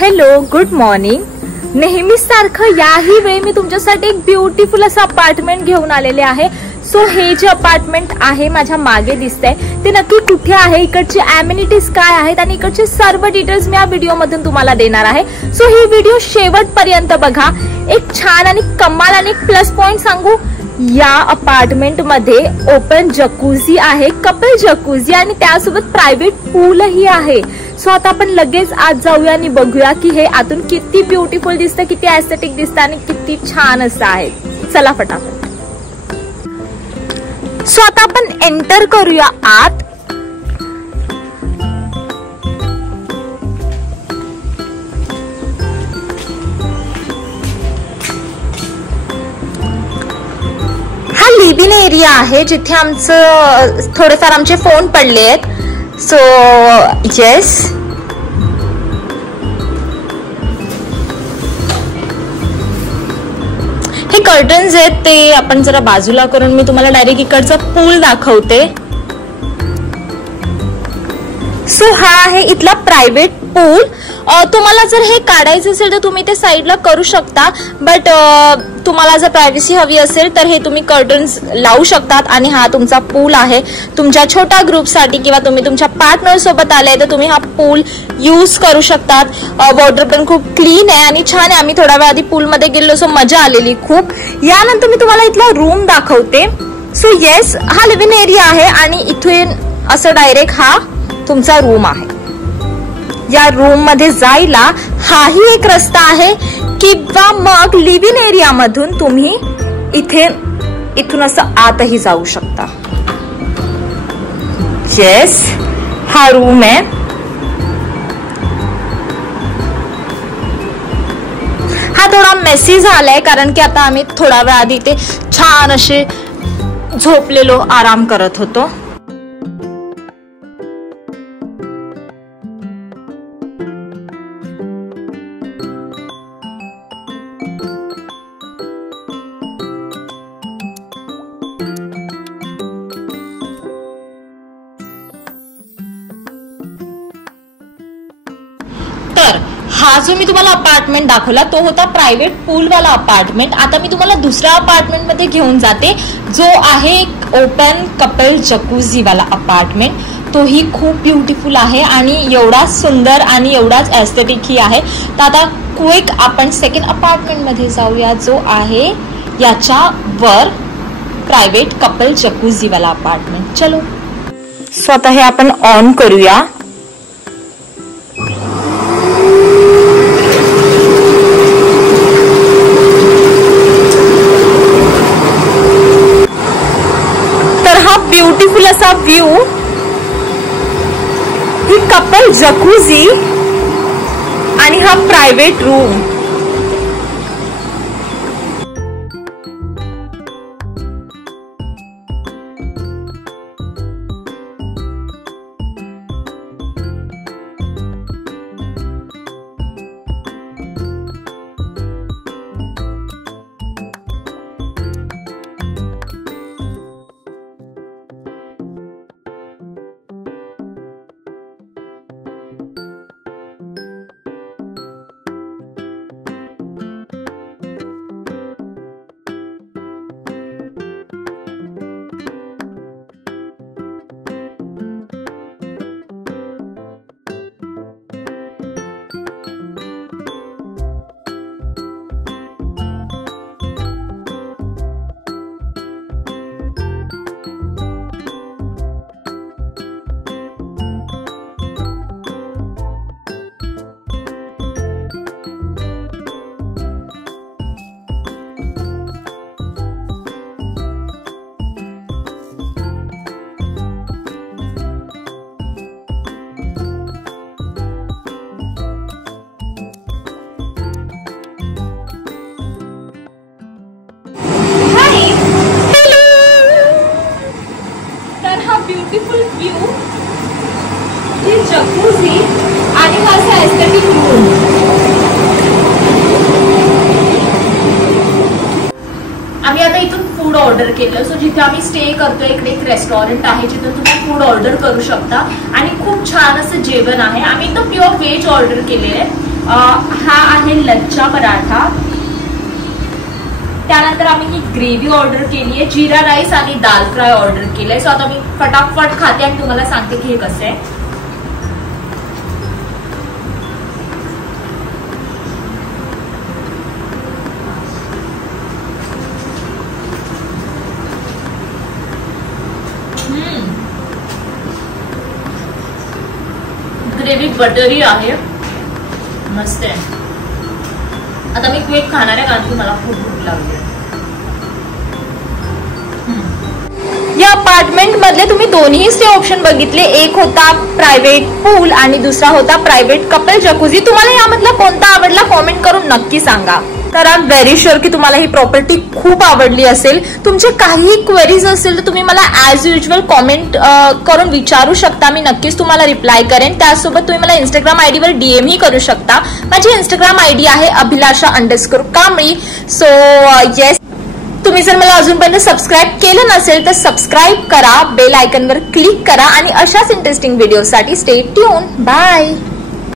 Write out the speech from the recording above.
Hello, good morning. नेहमीच सारखं याही वेळी मी तुमच्यासाठी एक ब्युटिफुल असं अपार्टमेंट घेऊन आलेले आहे। सो हे जे अपार्टमेंट आहे माझ्या मागे दिसतंय ते नक्की कुठे आहे, इकडचे अमेनिटीज काय आहेत आणि इकडचे सर्व डिटेल्स मी या व्हिडिओ मधून तुम्हाला देणार आहे। सो ही व्हिडिओ शेवटपर्यंत बघा। एक छान आणि कमाल आणि प्लस पॉइंट सांगू, या अपार्टमेंट मध्ये ओपन जकूझी आहे, कपल जकूझी आणि त्यासोबत प्रायव्हेट पूल ही आहे। सो आता आपण लगेच आज जाऊया आणि बघूया की हे आतून किती ब्युटिफुल दिसतं, किती एस्थेटिक दिसतं आणि किती छान असं आहे। चला फटाफट। सो आता आपण एंटर करूया आत। हा लिव्ह इन एरिया आहे जिथे आमचं थोडेफार आमचे फोन पडले आहेत। सो येस, हे कर्टन्स आहेत ते आपण जरा बाजूला करून मी तुम्हाला डायरेक्ट इकडचा पूल दाखवते। सो हा आहे इथला प्रायव्हेट पूल। तुम्हाला जर हे काढायचं असेल तर तुम्ही ते साईडला करू शकता, बट तुम्हाला जर प्रायव्हसी हवी असेल तर हे तुम्ही कर्टन्स लावू शकतात। आणि हा तुमचा पूल आहे तुमच्या छोट्या ग्रुपसाठी किंवा तुम्ही तुमच्या पार्टनर सोबत आले तर तुम्ही हा पूल यूज करू शकतात। वॉटर पण खूप क्लीन आहे आणि छान आहे। आम्ही थोडा वेळ आधी पूल मध्ये गेलो, सो मजा आलेली खूप। यानंतर मी तुम्हाला इथला रूम दाखवते। सो येस, हा लिव्ह इन एरिया आहे आणि इथून असं डायरेक्ट हा तुमचा रूम आहे। या रूम मध्ये जायला हाही एक रस्ता आहे किंवा मग लिव्ह इन एरिया मधून तुम्ही इथून असं आतही जाऊ शकता। येस, हा रूम आहे। हा थोडा मेसी झालाय कारण की आता आम्ही थोडा वेळ आधी इथे छान असे झोपलेलो, आराम करत होतो। हा जो मी तुम्हाला अपार्टमेंट दाखवला तो होता प्रायव्हेट पूल वाला अपार्टमेंट। आता मी तुम्हाला दुसऱ्या अपार्टमेंट मध्ये घेऊन जाते जो आहे ओपन कपल जकूझी वाला अपार्टमेंट। तोही खूप ब्युटिफुल आहे आणि एवढाच सुंदर आणि एवढाच एस्थेटिक ही आहे। तर आता क्विक आपण सेकंड अपार्टमेंट मध्ये जाऊया जो आहे याच्या वर प्रायव्हेट कपल जकूझी वाला अपार्टमेंट। चलो, सो आता हे आपण ऑन करूया। ब्युटिफुल असा व्ह्यू, ही कपल जकूझी आणि हा प्रायव्हेट रूम। ब्युटिफुल व्यू, ही जकूझी आणि माझा एस्थेटिक रूम। आम्ही आता इथून फूड ऑर्डर केलं। सो जिथे आम्ही स्टे करतोय इकडे एक रेस्टॉरंट आहे जिथे तुम्ही फूड ऑर्डर करू शकता आणि खूप छान असं जेवण आहे। आम्ही एकदम प्युअर व्हेज ऑर्डर केलेलं आहे। हा आहे लच्छा पराठा. त्यानंतर आम्ही ही ग्रेव्ही ऑर्डर केली आहे, जिरा राईस आणि दाल फ्राय ऑर्डर केलंय. सो आता मी फटाफट खाते आणि तुम्हाला सांगते की हे कसं आहे. ग्रेव्ही बटरी आहे, मस्त आहे. आता मी क्विक खाणार आहे कारण की मला खूप भूक लागली. या अपार्टमेंट मधले तुम्ही दोन्ही स्टे ऑप्शन बघितले. एक होता प्रायव्हेट पूल आणि दुसरा होता प्रायव्हेट कपल जकुझी. तुम्हाला यामधला कोणता आवडला कॉमेंट करून नक्की सांगा. तर आय एम व्हेरी शुअर की तुम्हाला ही प्रॉपर्टी खूप आवडली असेल. तुमचे काही क्वेरीज असेल तर तुम्ही मला ऍज युजल कॉमेंट करून विचारू शकता. मी नक्कीच तुम्हाला रिप्लाय करेन. त्यासोबत तुम्ही मला इंस्टाग्राम आयडीवर डीएम ही करू शकता. माझी इंस्टाग्राम आयडी आहे अभिलाषा_कांबळी. सो येस, तुम्ही जर मला अजूनपर्यंत सबस्क्राईब केलं नसेल तर सबस्क्राईब करा, बेल आयकॉनवर क्लिक करा आणि अशाच इंटरेस्टिंग व्हिडिओसाठी स्टे ट्यून. बाय.